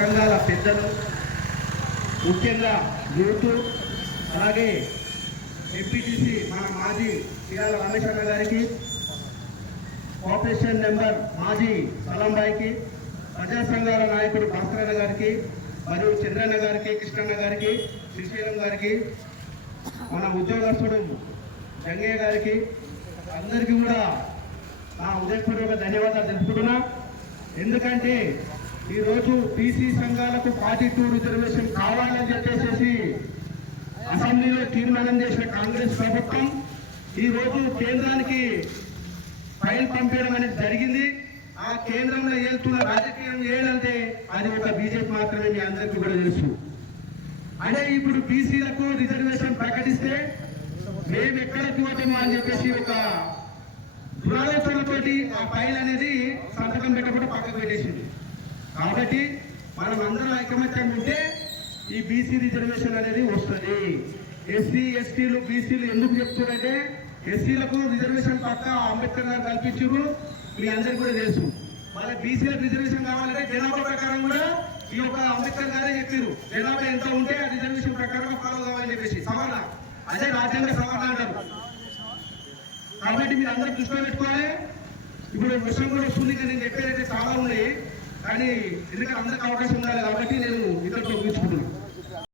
సంఘాల పెద్దలు, ముఖ్యంగా యూత్, అలాగే ఎంపీటీసీ మన మాజీ సిరాల రమేష్ అన్న గారికి, కోఆపరేషన్ నెంబర్ మాజీ సలంబాయికి, ప్రజా సంఘాల నాయకుడు భాస్కరన్న గారికి, మరియు చంద్రన్న గారికి, కృష్ణన్న గారికి, శ్రీశైలం గారికి, మన ఉద్యోగస్తుడు జంగయ్య గారికి, అందరికీ కూడా నా ఉదయపూర్వక ధన్యవాదాలు తెలుపుతున్నా. ఎందుకంటే ఈరోజు బీసీ సంఘాలకు 42 రిజర్వేషన్ కావాలని చెప్పేసి అసెంబ్లీలో తీర్మానం చేసిన కాంగ్రెస్ ప్రభుత్వం ఈరోజు కేంద్రానికి ఫైల్ పంపించడం అనేది జరిగింది. ఆ కేంద్రంలో వెళ్తున్న రాజకీయం చేయాలంటే అది ఒక బీజేపీ మాత్రమే, మీ అందరికీ కూడా తెలుసు. అంటే ఇప్పుడు బీసీలకు రిజర్వేషన్ ప్రకటిస్తే మేము ఎక్కడ పోతామో అని చెప్పేసి ఒక దురాలోచనతోటి ఆ ఫైల్ అనేది సంతకం పెట్టకుండా పక్కకు పెట్టేసింది. కాబట్టి మనం అందరం ఐకమత్యంగా ఉంటే ఈ బీసీ రిజర్వేషన్ అనేది వస్తుంది. ఎస్సీ ఎస్టీలు బీసీలు ఎందుకు చెప్తున్నారంటే ఎస్సీలకు రిజర్వేషన్ పక్క అంబేద్కర్ గారు కల్పించారు, మీ అందరికీ కూడా తెలుసు. వాళ్ళ బీసీలకు రిజర్వేషన్ కావాలంటే జనాభా ప్రకారం కూడా ఈ యొక్క అంబేద్కర్ గారే చెప్పారు, జనాభా ఎంత ఉంటే ఆ రిజర్వేషన్ ప్రకారం ఫాలో కావాలని చెప్పేసి సవరణ, అదే రాజ్యాంగ సవరణ అంటారు. కాబట్టి మీరు అందరూ దృష్టిలో పెట్టుకోవాలి. ఇప్పుడు విషయం కూడా వస్తుంది, నేను చెప్పేదైతే చాలా ఉన్నాయి, కానీ ఎందుకంటే అందరికి అవకాశం ఉండాలి కాబట్టి నేను ఇతరులతో ఊహించుకుంటున్నాను.